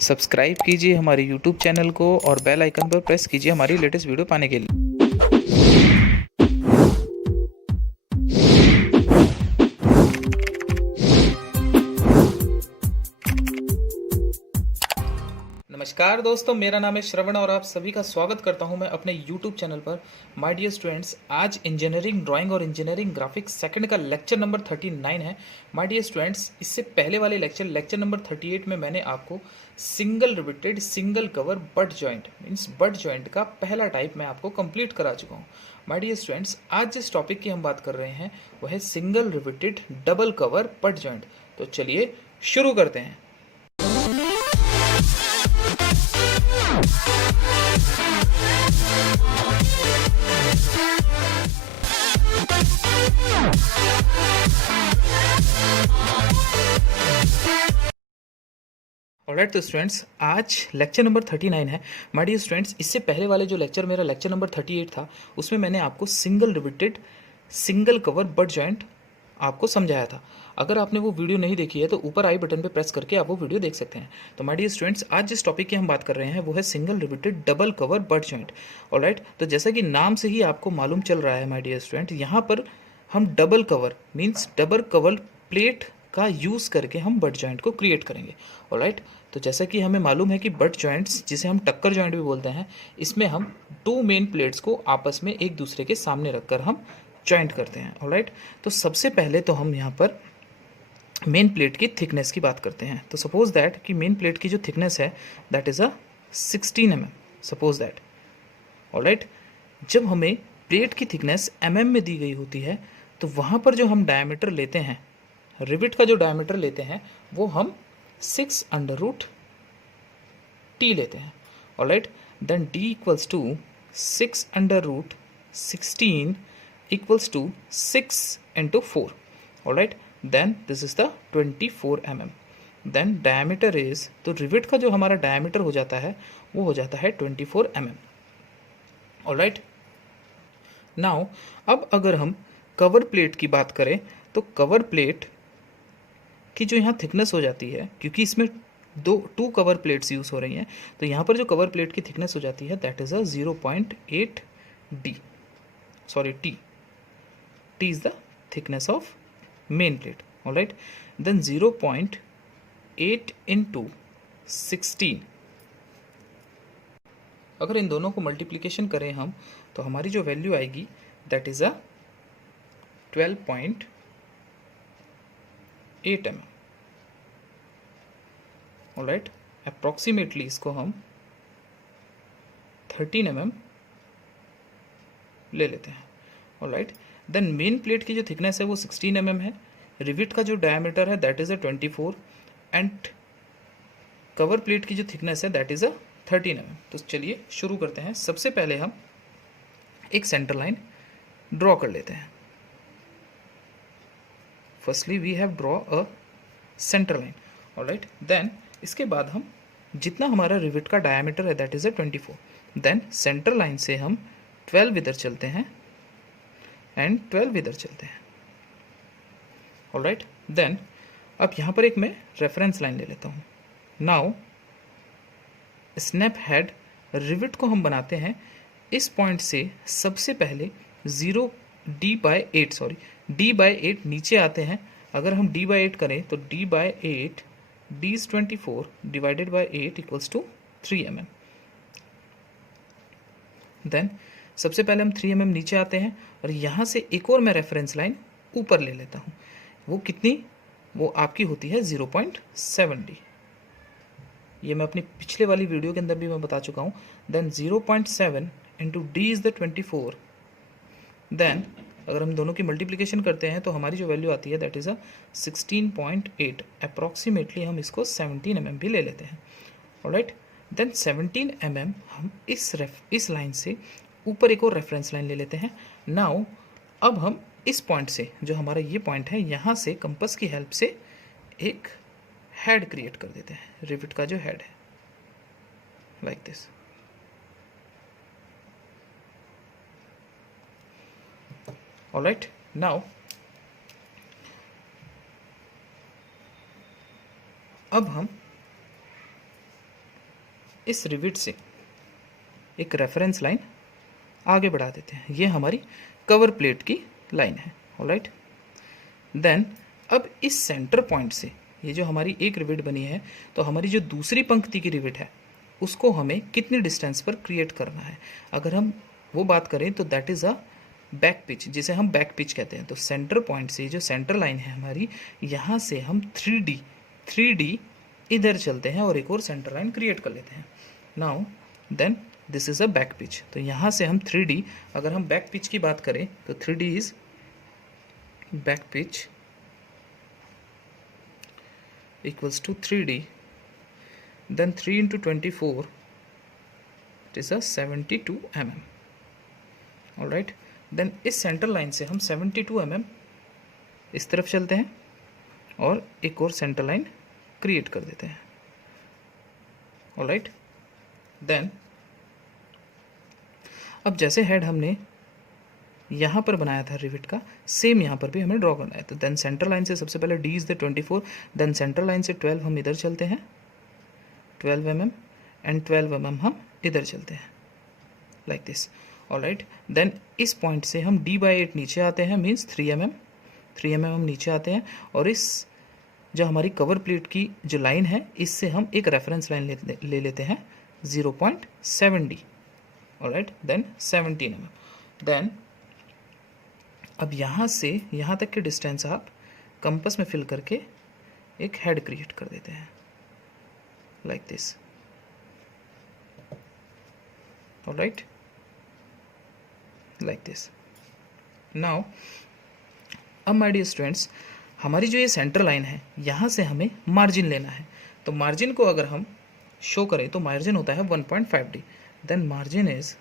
Subscribe कीजिए हमारे YouTube channel को और बेल आइकन पर प्रेस कीजिए हमारी लेटेस्ट वीडियो पाने के लिए। नमस्कार दोस्तों, मेरा नाम है श्रवण और आप सभी का स्वागत करता हूं मैं अपने YouTube चैनल पर। माय डियर स्टूडेंट्स, आज इंजीनियरिंग ड्राइंग और इंजीनियरिंग ग्राफिक्स सेकंड का लेक्चर नंबर 39 है। माय डियर स्टूडेंट्स, इससे पहले वाले लेक्चर नंबर 38 में मैंने आपको single riveted single cover butt joint means butt joint का पहला टाइप मैं आपको कंप्लीट करा चुका हूँ। माय डियर स्टूडेंट्स, आज जिस टॉपिक की हम बात कर रहे हैं वह है single riveted double cover butt joint. तो चलिए शुरू करते हैं। ऑलराइट, तो स्टूडेंट्स आज लेक्चर नंबर 39 है। माय डियर स्टूडेंट्स, इससे पहले वाले जो लेक्चर मेरा लेक्चर नंबर 38 था उसमें मैंने आपको single riveted single cover butt joint आपको समझाया था। अगर आपने वो वीडियो नहीं देखी है तो ऊपर आई बटन पे प्रेस करके आप वो वीडियो देख सकते हैं। तो माय डियर स्टूडेंट्स, आज जिस टॉपिक की हम बात कर रहे हैं वो है single riveted double cover butt joint. Alright, तो जैसा कि नाम से ही आपको मालूम चल रहा है माय डियर स्टूडेंट, यहाँ पर हम double cover means double cover plate का यूज़ करके हम बट जॉइंट को क्रिएट करेंगे। ऑलराइट, तो जैसा कि हमें मालूम है कि बट जॉइंट्स, जिसे हम टक्कर जॉइंट भी बोलते हैं, इसमें हम टू मेन प्लेट्स को आपस में एक दूसरे के सामने रखकर हम जॉइंट करते हैं। ऑलराइट, तो सबसे पहले तो हम यहाँ पर मेन प्लेट की थिकनेस की बात करते हैं। तो सपोज दैट कि मेन प्लेट की जो थिकनेस है that is 16 mm। Suppose that, alright, जब हमें प्लेट की थिकनेस mm में दी गई होती है तो वहाँ पर जो हम डायमीटर लेते हैं, रिविट का जो डायमीटर लेते हैं, वो हम 6√t लेते हैं। Alright, then d equals to 6√16 equals to 6 into 4. Alright, then this is the 24 mm. Then diameter is, तो रिविट का जो हमारा डायमीटर हो जाता है वो हो जाता है 24 mm. Alright, now अब अगर हम कवर प्लेट की बात करें तो कवर प्लेट की जो यहाँ थिकनेस हो जाती है, क्योंकि इसमें टू कवर प्लेट्स यूज़ हो रही हैं, तो यहाँ पर जो कवर प्लेट की थिकनेस हो जाती है that is 0.8 d, sorry t is the thickness of main plate. Alright, then 0.8 into 16, अगर इन दोनों को मल्टीप्लिकेशन करें हम तो हमारी जो वैल्यू आएगी that is 12.8 mm। Alright, approximately इसको हम 13 mm ले लेते हैं। ऑलराइट, देन मेन प्लेट की जो थिकनेस है वो 16 mm है, रिविट का जो डायमीटर है that is 24 and cover plate की जो थिकनेस है दैट इज़ 13 mm। तो चलिए शुरू करते हैं। सबसे पहले हम एक सेंटर लाइन ड्रॉ कर लेते हैं। Firstly we have draw a centre line. Alright, then इसके बाद हम जितना हमारा रिविट का डायमीटर है that is 24, then centre line से हम 12 इधर चलते हैं एंड 12 इधर चलते हैं। ऑलराइट, देन अब यहाँ पर एक मैं रेफरेंस लाइन ले लेता हूँ। नाउ स्नैप हेड रिविट को हम बनाते हैं इस पॉइंट से सबसे पहले d/8 नीचे आते हैं। अगर हम d/8 करें तो d/8 d is 24 divided by 8 equals to 3 mm। Then सबसे पहले हम 3 mm नीचे आते हैं और यहाँ से एक और मैं रेफरेंस लाइन ऊपर ले लेता हूँ। वो कितनी, वो आपकी होती है 0.7 d। ये मैं अपनी पिछले वाली वीडियो के अंदर भी मैं बता चुका हूँ। Then 0.7 into D is the 24। देन अगर हम दोनों की मल्टीप्लिकेशन करते हैं तो हमारी जो वैल्यू आती है दैट इज़ 16.8। अप्रॉक्सीमेटली हम इसको 17 mm भी ले लेते हैं। ऑलराइट, देन 17 mm हम इस लाइन से ऊपर एक और रेफरेंस लाइन ले लेते हैं। नाउ अब हम इस पॉइंट से, जो हमारा ये पॉइंट है, यहाँ से कंपास की हेल्प से एक हेड क्रिएट कर देते हैं, रिविट का जो हेड है, लाइक दिस। ऑलराइट, नाउ अब हम इस रिविट से एक रेफरेंस लाइन आगे बढ़ा देते हैं। ये हमारी कवर प्लेट की लाइन है। ऑलराइट, देन अब इस सेंटर पॉइंट से ये जो हमारी एक रिविट बनी है, तो हमारी जो दूसरी पंक्ति की रिविट है उसको हमें कितनी डिस्टेंस पर क्रिएट करना है। अगर हम वो बात करें तो that is a back pitch, जिसे हम बैक पिच कहते हैं। तो सेंटर पॉइंट से जो सेंटर लाइन है हमारी, यहाँ से हम 3D इधर चलते हैं और एक और सेंटर लाइन क्रिएट कर लेते हैं। Now then this is a back pitch. तो यहाँ से हम 3D, अगर हम बैक पिच की बात करें तो 3D is back pitch equals to 3D, then 3 into 24, it is a 72 mm. all right, then इस सेंटर लाइन से हम 72 mm इस तरफ चलते हैं और एक और सेंटर लाइन क्रिएट कर देते हैं। all right, then अब जैसे हेड हमने यहाँ पर बनाया था रिविट का, सेम यहाँ पर भी हमें ड्रॉ करना है। तो देन सेंटर लाइन से सबसे पहले D is the 24, then centre line से 12 हम इधर चलते हैं 12 mm एंड 12 mm हम इधर चलते हैं लाइक दिस। ऑलराइट, देन इस पॉइंट से हम D/8 नीचे आते हैं, मीन्स 3 mm हम नीचे आते हैं और इस जो हमारी कवर प्लेट की जो लाइन है इससे हम एक रेफरेंस लाइन ले लेते हैं 0.7D। Alright, then 17 mm। देन अब यहाँ से यहाँ तक की डिस्टेंस आप कंपास में फिल करके एक हेड क्रिएट कर देते हैं like this. Alright, like this. Now अब माय डियर स्टूडेंट्स, हमारी जो ये सेंटर लाइन है यहाँ से हमें मार्जिन लेना है। तो मार्जिन को अगर हम शो करें तो मार्जिन होता है 1.5D। Then margin is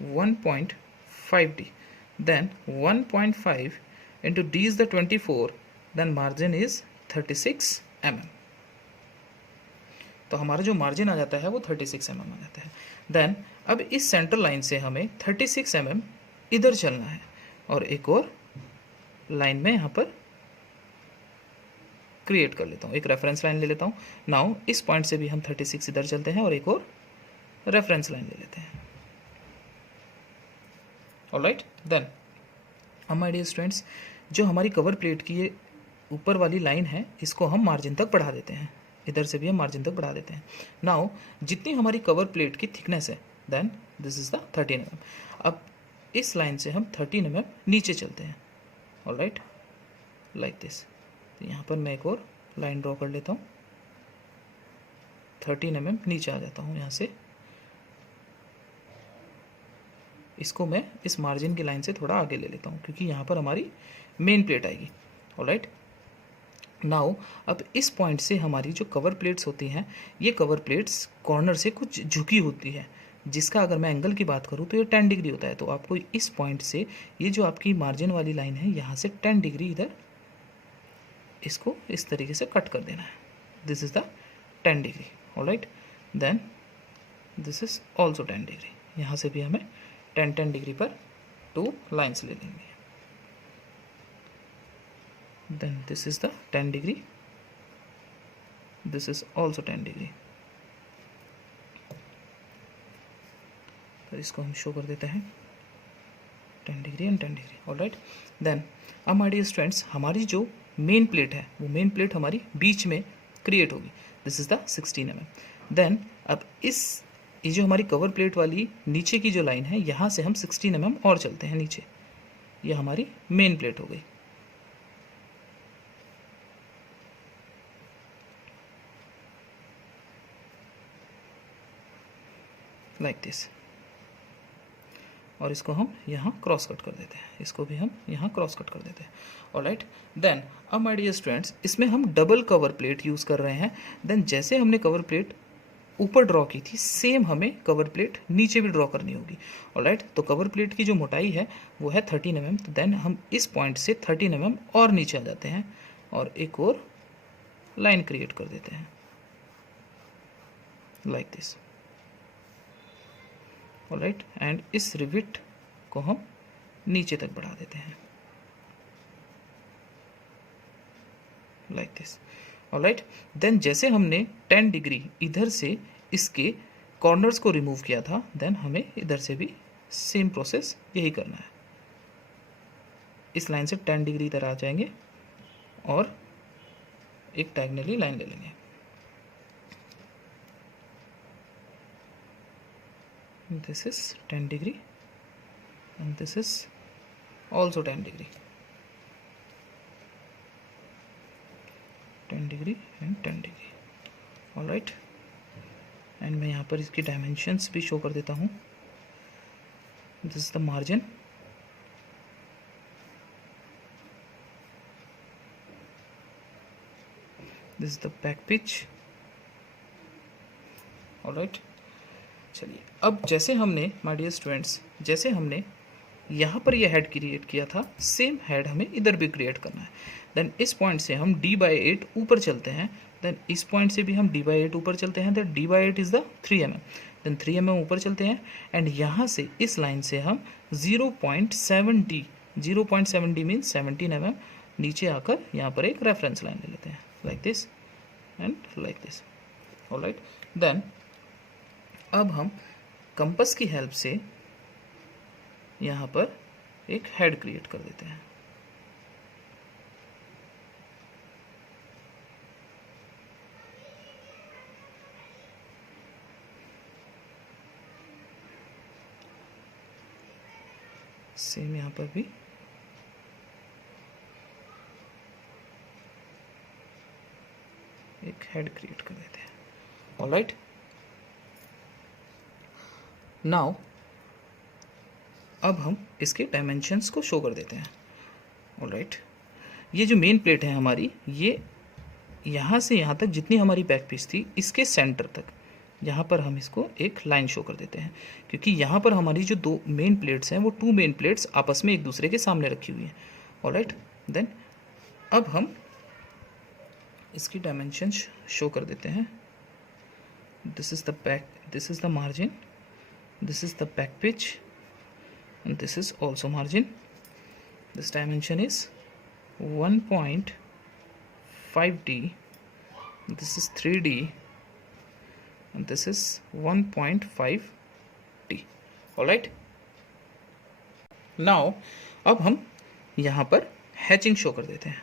1.5D, then 1.5 into D is the 24, then margin is 36 mm। तो हमारा जो मार्जिन आ जाता है वो 36 mm आ जाता है। देन अब इस सेंटर लाइन से हमें 36 mm इधर चलना है और एक और लाइन में यहाँ पर क्रिएट कर लेता हूँ, एक रेफरेंस लाइन ले लेता हूँ। नाउ इस पॉइंट से भी हम 36 इधर चलते हैं और एक और रेफरेंस लाइन ले लेते हैं। ऑलराइट, देन अब माय डियर स्टूडेंट्स, जो हमारी कवर प्लेट की ये ऊपर वाली लाइन है इसको हम मार्जिन तक बढ़ा देते हैं, इधर से भी हम मार्जिन तक बढ़ा देते हैं। नाउ जितनी हमारी कवर प्लेट की थिकनेस है, then this is the 13 mm। अब इस लाइन से हम 13 mm नीचे चलते हैं। Alright, like this. तो यहाँ पर मैं एक और लाइन ड्रॉ कर लेता हूँ, 13 mm नीचे आ जाता हूँ यहाँ से। इसको मैं इस मार्जिन की लाइन से थोड़ा आगे ले लेता हूँ क्योंकि यहाँ पर हमारी मेन प्लेट आएगी। ऑलराइट, नाउ अब इस पॉइंट से हमारी जो कवर प्लेट्स होती हैं, ये कवर प्लेट्स कॉर्नर से कुछ झुकी होती है, जिसका अगर मैं एंगल की बात करूँ तो ये 10 डिग्री होता है। तो आपको इस पॉइंट से ये जो आपकी मार्जिन वाली लाइन है यहाँ से 10 डिग्री इधर इसको इस तरीके से कट कर देना है। This is the 10 degree. Alright, then this is also 10 degree. यहाँ से भी हमें 10 डिग्री पर 2 लाइन्स ले लेंगे। Then this is the 10 degree, this is also 10 degree. तो इसको हम शो कर देते हैं 10 degree and 10 degree. Alright, then अब माय डियर स्टूडेंट्स, हमारी जो मेन प्लेट है वो मेन प्लेट हमारी बीच में क्रिएट होगी। This is the 16 mm। देन अब ये जो हमारी कवर प्लेट वाली नीचे की जो लाइन है यहाँ से हम 16 mm और चलते हैं नीचे, ये हमारी मेन प्लेट हो गई। Like this. और इसको हम यहाँ क्रॉस कट कर देते हैं, इसको भी हम यहाँ क्रॉस कट कर देते हैं। ऑलराइट, देन अब माय डियर स्टूडेंट्स, इसमें हम डबल कवर प्लेट यूज़ कर रहे हैं। देन जैसे हमने कवर प्लेट ऊपर ड्रॉ की थी, सेम हमें कवर प्लेट नीचे भी ड्रॉ करनी होगी। ऑलराइट, तो कवर प्लेट की जो मोटाई है वो है 13 mm। तो देन हम इस पॉइंट से 13 mm और नीचे आ जाते हैं और एक और लाइन क्रिएट कर देते हैं लाइक दिस। ऑलराइट, एंड इस रिविट को हम नीचे तक बढ़ा देते हैं लाइक दिस। ऑलराइट। देन जैसे हमने 10 डिग्री इधर से इसके कॉर्नर्स को रिमूव किया था, देन हमें इधर से भी सेम प्रोसेस यही करना है। इस लाइन से 10 डिग्री इधर आ जाएंगे और एक डायगनली लाइन ले लेंगे। This is 10 degree and this is also 10 degree, 10 degree and 10 degree. Alright, and मैं यहाँ पर इसकी डायमेंशंस भी शो कर देता हूँ। This is the margin, this is the back pitch. Alright, चलिए अब जैसे हमने माय डियर स्टूडेंट्स, जैसे हमने यहाँ पर ये हेड क्रिएट किया था, सेम हेड हमें इधर भी क्रिएट करना है। देन इस पॉइंट से हम d/8 ऊपर चलते हैं, देन इस पॉइंट से भी हम d/8 ऊपर चलते हैं, then d/8 is the 3 mm, then 3 mm ऊपर चलते हैं एंड यहाँ से इस लाइन से हम 0.70 मीन्स 17 mm नीचे आकर यहाँ पर एक रेफरेंस लाइन ले लेते हैं, like this and like this. Alright, then अब हम कंपास की हेल्प से यहाँ पर एक हेड क्रिएट कर देते हैं। सेम यहाँ पर भी एक हेड क्रिएट कर देते हैं। ऑलराइट, नाउ अब हम इसके डायमेंशंस को शो कर देते हैं। ऑलराइट, ये जो मेन प्लेट है हमारी, ये यहाँ से यहाँ तक जितनी हमारी बैक पीस थी, इसके सेंटर तक यहाँ पर हम इसको एक लाइन शो कर देते हैं, क्योंकि यहाँ पर हमारी जो दो मेन प्लेट्स हैं वो 2 मेन प्लेट्स आपस में एक दूसरे के सामने रखी हुई हैं। ऑलराइट, देन अब हम इसकी डायमेंशन शो कर देते हैं। This is the back, this is the margin, this is the back pitch and this is also margin. This dimension is 1.5D, this is 3D and this is 1.5D. Alright, now अब हम यहाँ पर hatching show कर देते हैं।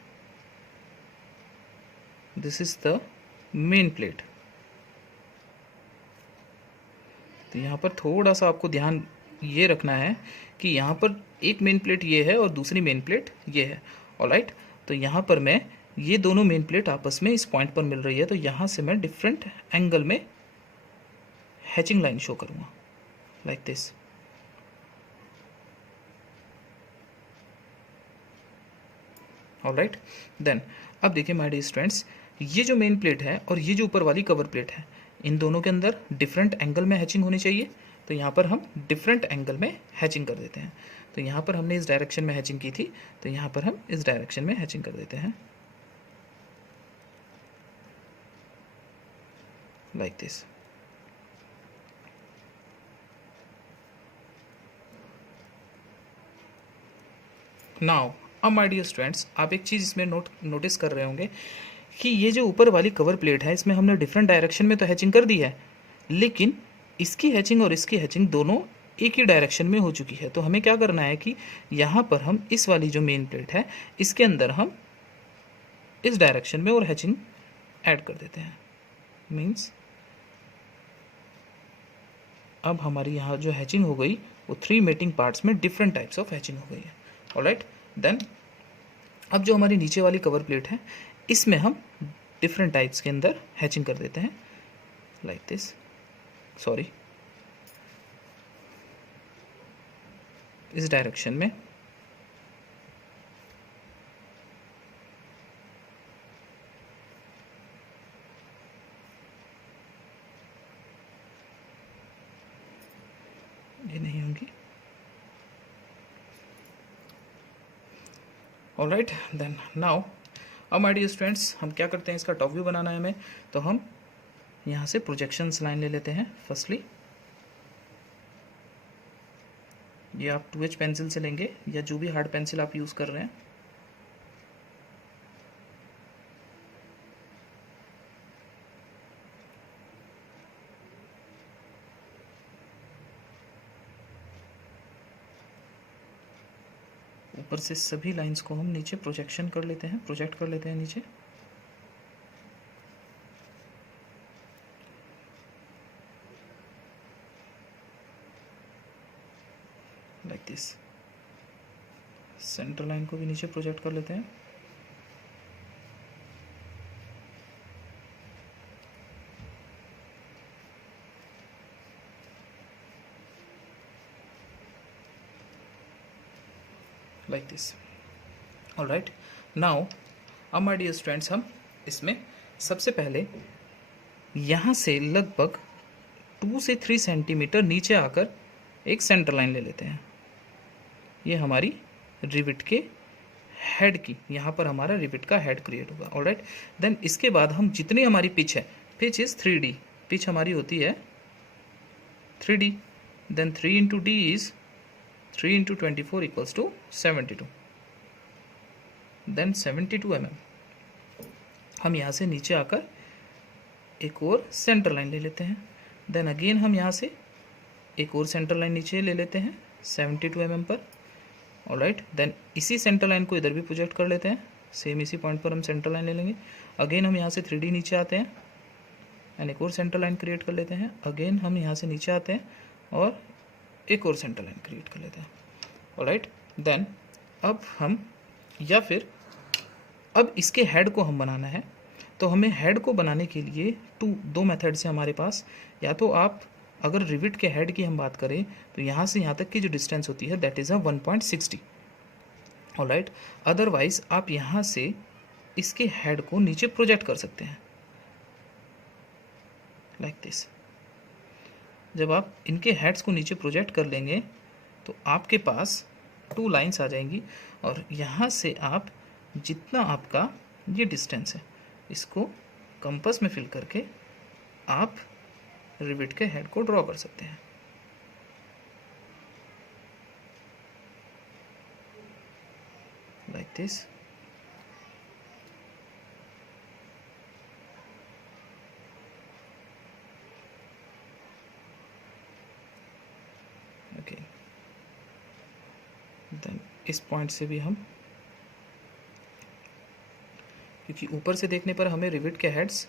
This is the main plate. तो यहाँ पर थोड़ा सा आपको ध्यान ये रखना है कि यहाँ पर एक मेन प्लेट ये है और दूसरी मेन प्लेट ये है। ऑलराइट, तो यहाँ पर मैं ये दोनों मेन प्लेट आपस में इस पॉइंट पर मिल रही है, तो यहाँ से मैं डिफरेंट एंगल में हैचिंग लाइन शो करूँगा, लाइक दिस। ऑलराइट, देन अब देखिए माय डियर स्टूडेंट्स, ये जो मेन प्लेट है और ये जो ऊपर वाली कवर प्लेट है, इन दोनों के अंदर डिफरेंट एंगल में हैचिंग होनी चाहिए। तो यहाँ पर हम डिफरेंट एंगल में हैचिंग कर देते हैं। तो यहाँ पर हमने इस डायरेक्शन में हैचिंग की थी, तो यहाँ पर हम इस डायरेक्शन में हैचिंग कर देते हैं, लाइक दिस। नाउ अब माय डियर स्टूडेंट्स, आप एक चीज़ इसमें नोटिस कर रहे होंगे कि ये जो ऊपर वाली कवर प्लेट है, इसमें हमने डिफरेंट डायरेक्शन में तो हैचिंग कर दी है, लेकिन इसकी हैचिंग और इसकी हैचिंग दोनों एक ही डायरेक्शन में हो चुकी है। तो हमें क्या करना है कि यहाँ पर हम इस वाली जो मेन प्लेट है, इसके अंदर हम इस डायरेक्शन में और हैचिंग ऐड कर देते हैं। मीन्स अब हमारी यहाँ जो हैचिंग हो गई वो 3 मेटिंग पार्ट्स में डिफरेंट टाइप्स ऑफ हैचिंग हो गई है। ऑलराइट, देन अब जो हमारी नीचे वाली कवर प्लेट है, इसमें हम डिफरेंट टाइप्स के अंदर हैचिंग कर देते हैं, लाइक दिस। सॉरी, इस डायरेक्शन में ये नहीं होंगी। ऑलराइट, देन नाउ अब माय डियर स्टूडेंट्स, हम क्या करते हैं, इसका टॉप व्यू बनाना है हमें, तो हम यहाँ से प्रोजेक्शंस लाइन ले लेते हैं। फर्स्टली ये आप 2H पेंसिल से लेंगे या जो भी हार्ड पेंसिल आप यूज़ कर रहे हैं। ऊपर से सभी लाइंस को हम नीचे प्रोजेक्ट कर लेते हैं नीचे। Like this. सेंटर लाइन को भी नीचे प्रोजेक्ट कर लेते हैं। Like this. ऑलराइट, नाउ अब माय डियर स्टूडेंट्स, हम इसमें सबसे पहले यहाँ से लगभग 2 से 3 सेंटीमीटर नीचे आकर एक सेंटर लाइन ले लेते हैं। ये हमारी रिविट के हेड की, यहाँ पर हमारा रिविट का हेड क्रिएट होगा। ऑलराइट, देन इसके बाद हम जितनी हमारी पिच है, पिच इज 3D, पिच हमारी होती है 3D, then 3 into D is 3 into 24 equals to 72, then 72 mm। हम यहाँ से नीचे आकर एक और सेंटर लाइन ले लेते हैं। देन अगेन हम यहाँ से एक और सेंटर लाइन नीचे ले लेते हैं 72 mm पर। ऑलराइट, देन इसी सेंटर लाइन को इधर भी प्रोजेक्ट कर लेते हैं, सेम इसी पॉइंट पर हम सेंटर लाइन ले लेंगे। अगेन हम यहाँ से 3D नीचे आते हैं एंड एक और सेंटर लाइन क्रिएट कर लेते हैं। अगेन हम यहाँ से नीचे आते हैं और एक और सेंटर लाइन क्रिएट कर लेते हैं। ऑलराइट, देन अब हम, या फिर अब इसके हेड को हम बनाना है, तो हमें हेड को बनाने के लिए दो मेथड्स हैं हमारे पास। या तो आप, अगर रिविट के हेड की हम बात करें तो यहाँ से यहाँ तक की जो डिस्टेंस होती है दैट इज़ 1.60। ऑलराइट, अदरवाइज आप यहाँ से इसके हेड को नीचे प्रोजेक्ट कर सकते हैं लाइक दिस। जब आप इनके हेड्स को नीचे प्रोजेक्ट कर लेंगे तो आपके पास 2 लाइंस आ जाएंगी, और यहाँ से आप जितना आपका ये डिस्टेंस है इसको कंपास में फिल करके आप रिविट के हेड को ड्रॉ कर सकते हैं। Like this. ओके, देन इस पॉइंट से भी हम, क्योंकि ऊपर से देखने पर हमें रिविट के हेड्स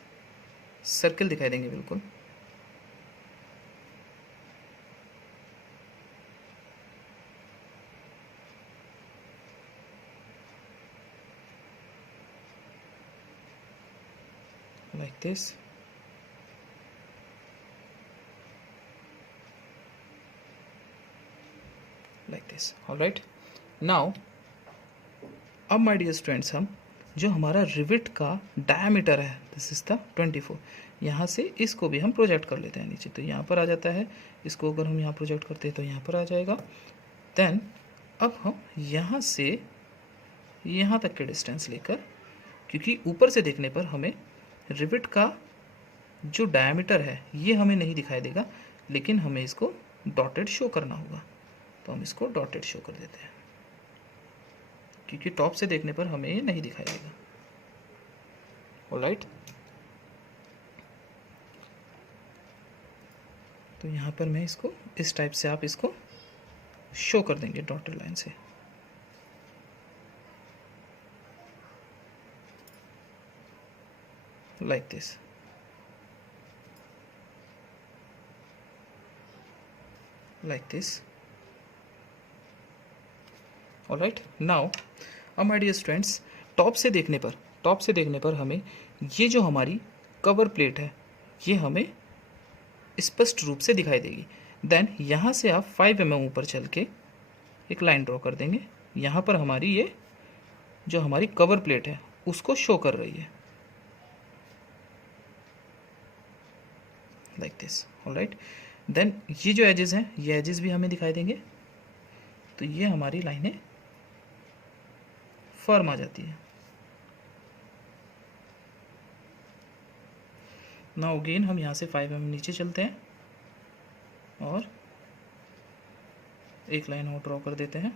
सर्कल दिखाई देंगे बिल्कुल। Like this. Like this. Alright, now अब माय डियर स्टूडेंट्स, हम जो हमारा रिविट का डायमीटर है दिस इज द 24, यहाँ से इसको भी हम प्रोजेक्ट कर लेते हैं नीचे, तो यहाँ पर आ जाता है। इसको अगर हम यहाँ प्रोजेक्ट करते हैं तो यहाँ पर आ जाएगा। देन अब हम यहाँ से यहाँ तक के डिस्टेंस लेकर, क्योंकि ऊपर से देखने पर हमें रिविट का जो डायमीटर है ये हमें नहीं दिखाई देगा, लेकिन हमें इसको डॉटेड शो करना होगा, तो हम इसको डॉटेड शो कर देते हैं, क्योंकि टॉप से देखने पर हमें ये नहीं दिखाई देगा। ऑलराइट, तो यहाँ पर मैं इसको इस टाइप से आप इसको शो कर देंगे डॉटेड लाइन से। Like this. Like this. Alright, now अब माय डियर स्टूडेंट्स, टॉप से देखने पर हमें ये जो हमारी कवर प्लेट है ये हमें स्पष्ट रूप से दिखाई देगी। देन यहाँ से आप 5 mm ऊपर चल के एक लाइन ड्रॉ कर देंगे। यहाँ पर हमारी ये जो हमारी कवर प्लेट है उसको शो कर रही है लाइक दिस। ऑलराइट, देन ये जो एजेस हैं ये एजेस भी हमें दिखाई देंगे, तो ये हमारी लाइनें फर्म आ जाती है। नाउ अगेन हम यहाँ से 5 mm नीचे चलते हैं और एक लाइन और ड्रॉ कर देते हैं।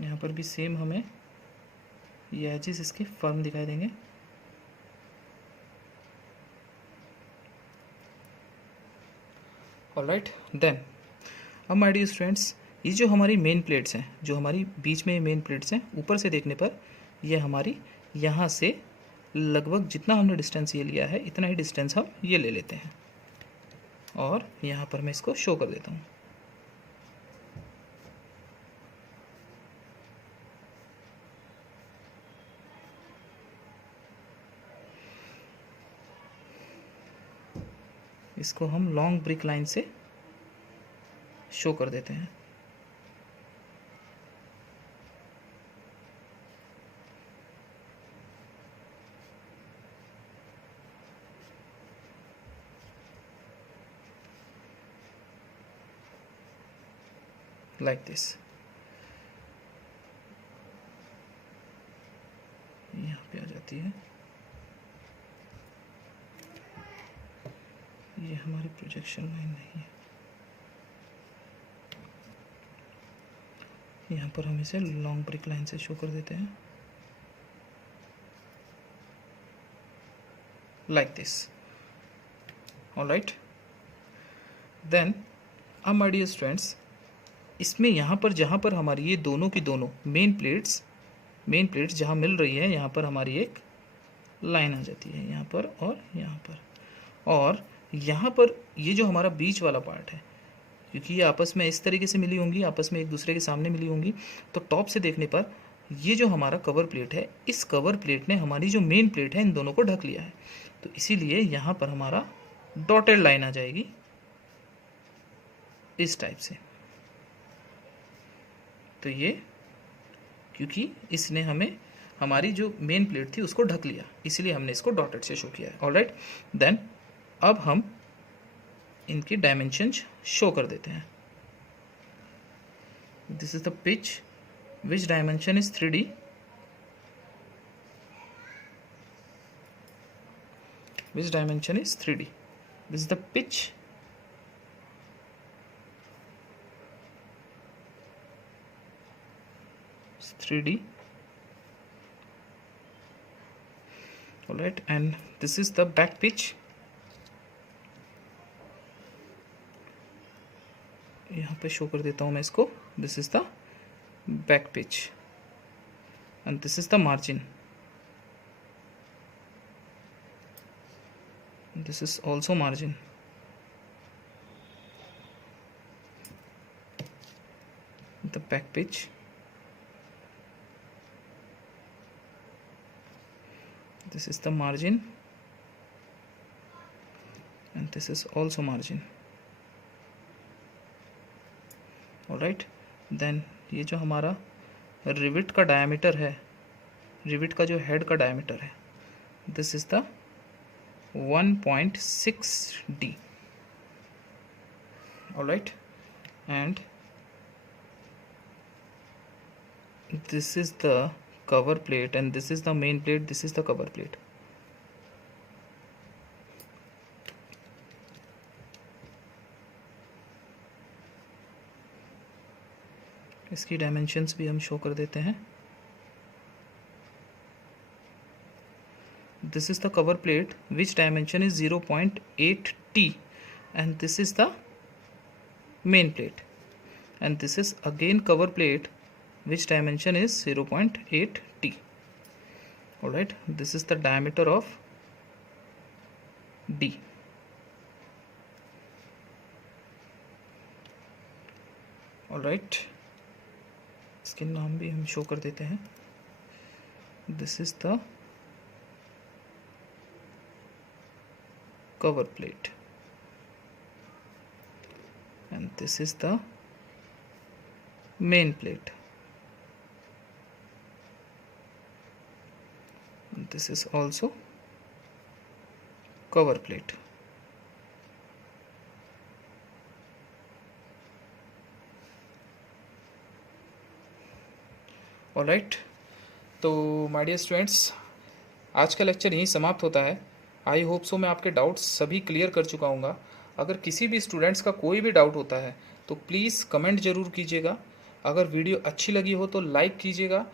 यहाँ पर भी सेम हमें ये एजेस इसके फर्म दिखाई देंगे। ऑलराइट देन, अब माय डियर स्टूडेंट्स, ये जो हमारी मेन प्लेट्स हैं, जो हमारी बीच में मेन प्लेट्स हैं, ऊपर से देखने पर ये हमारी यहाँ से लगभग जितना हमने डिस्टेंस ये लिया है इतना ही डिस्टेंस हम ये ले लेते हैं, और यहाँ पर मैं इसको शो कर देता हूँ। इसको हम लॉन्ग ब्रिक लाइन से शो कर देते हैं। Like this. यहाँ पे आ जाती है, ये हमारी प्रोजेक्शन लाइन नहीं है, यहाँ पर हम इसे लॉन्ग ब्रिक लाइन से शो कर देते हैं, लाइक दिस। ऑलराइट देन, अब माय डियर स्टूडेंट्स, इसमें यहाँ पर जहाँ पर हमारी ये दोनों की दोनों मेन प्लेट्स जहाँ मिल रही है, यहाँ पर हमारी एक लाइन आ जाती है, यहाँ पर और यहाँ पर, और यहाँ पर ये जो हमारा बीच वाला पार्ट है, क्योंकि ये आपस में इस तरीके से मिली होंगी, आपस में एक दूसरे के सामने मिली होंगी, तो टॉप से देखने पर ये जो हमारा कवर प्लेट है, इस कवर प्लेट ने हमारी जो मेन प्लेट है इन दोनों को ढक लिया है, तो इसीलिए यहाँ पर हमारा डॉटेड लाइन आ जाएगी इस टाइप से। तो ये क्योंकि इसने हमें हमारी जो मेन प्लेट थी उसको ढक लिया, इसलिए हमने इसको डॉटेड से शो किया है। ऑलराइट देन, अब हम इनकी डायमेंशंस शो कर देते हैं। This is the pitch which dimension is 3D, which dimension is 3D. This is the pitch, it's 3D. Alright, and this is the back pitch. यहाँ पे शो कर देता हूँ मैं इसको, this is the back pitch and this is the margin. This is also margin. The back pitch. This is the margin and this is also margin. Alright, then ये जो हमारा रिविट का डायमीटर है, रिविट का जो head का diameter है, this is the 1.6D. Alright, and this is the cover plate and this is the main plate, this is the cover plate. इसकी डायमेंशंस भी हम शो कर देते हैं। This is the cover plate which dimension is 0.8T and this is the main plate, and this is again cover plate which dimension is 0.8T. Alright, this is the diameter of D. Alright, इसके नाम भी हम show कर देते हैं। This is the cover plate and this is the main plate and this is also cover plate. Alright, तो my dear students, आज का लेक्चर यहीं समाप्त होता है। आई होप सो मैं आपके डाउट्स सभी क्लियर कर चुका हूँगा। अगर किसी भी स्टूडेंट्स का कोई भी डाउट होता है तो प्लीज़ कमेंट ज़रूर कीजिएगा। अगर वीडियो अच्छी लगी हो तो लाइक कीजिएगा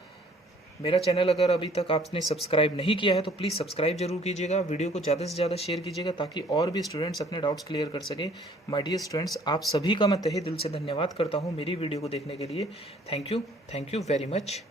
मेरा चैनल अगर अभी तक आपने सब्सक्राइब नहीं किया है तो प्लीज़ सब्सक्राइब जरूर कीजिएगा, वीडियो को ज़्यादा से ज़्यादा शेयर कीजिएगा ताकि और भी स्टूडेंट्स अपने डाउट्स क्लियर कर सकें। माय डियर स्टूडेंट्स, आप सभी का मैं तहे दिल से धन्यवाद करता हूँ मेरी वीडियो को देखने के लिए। Thank you very much.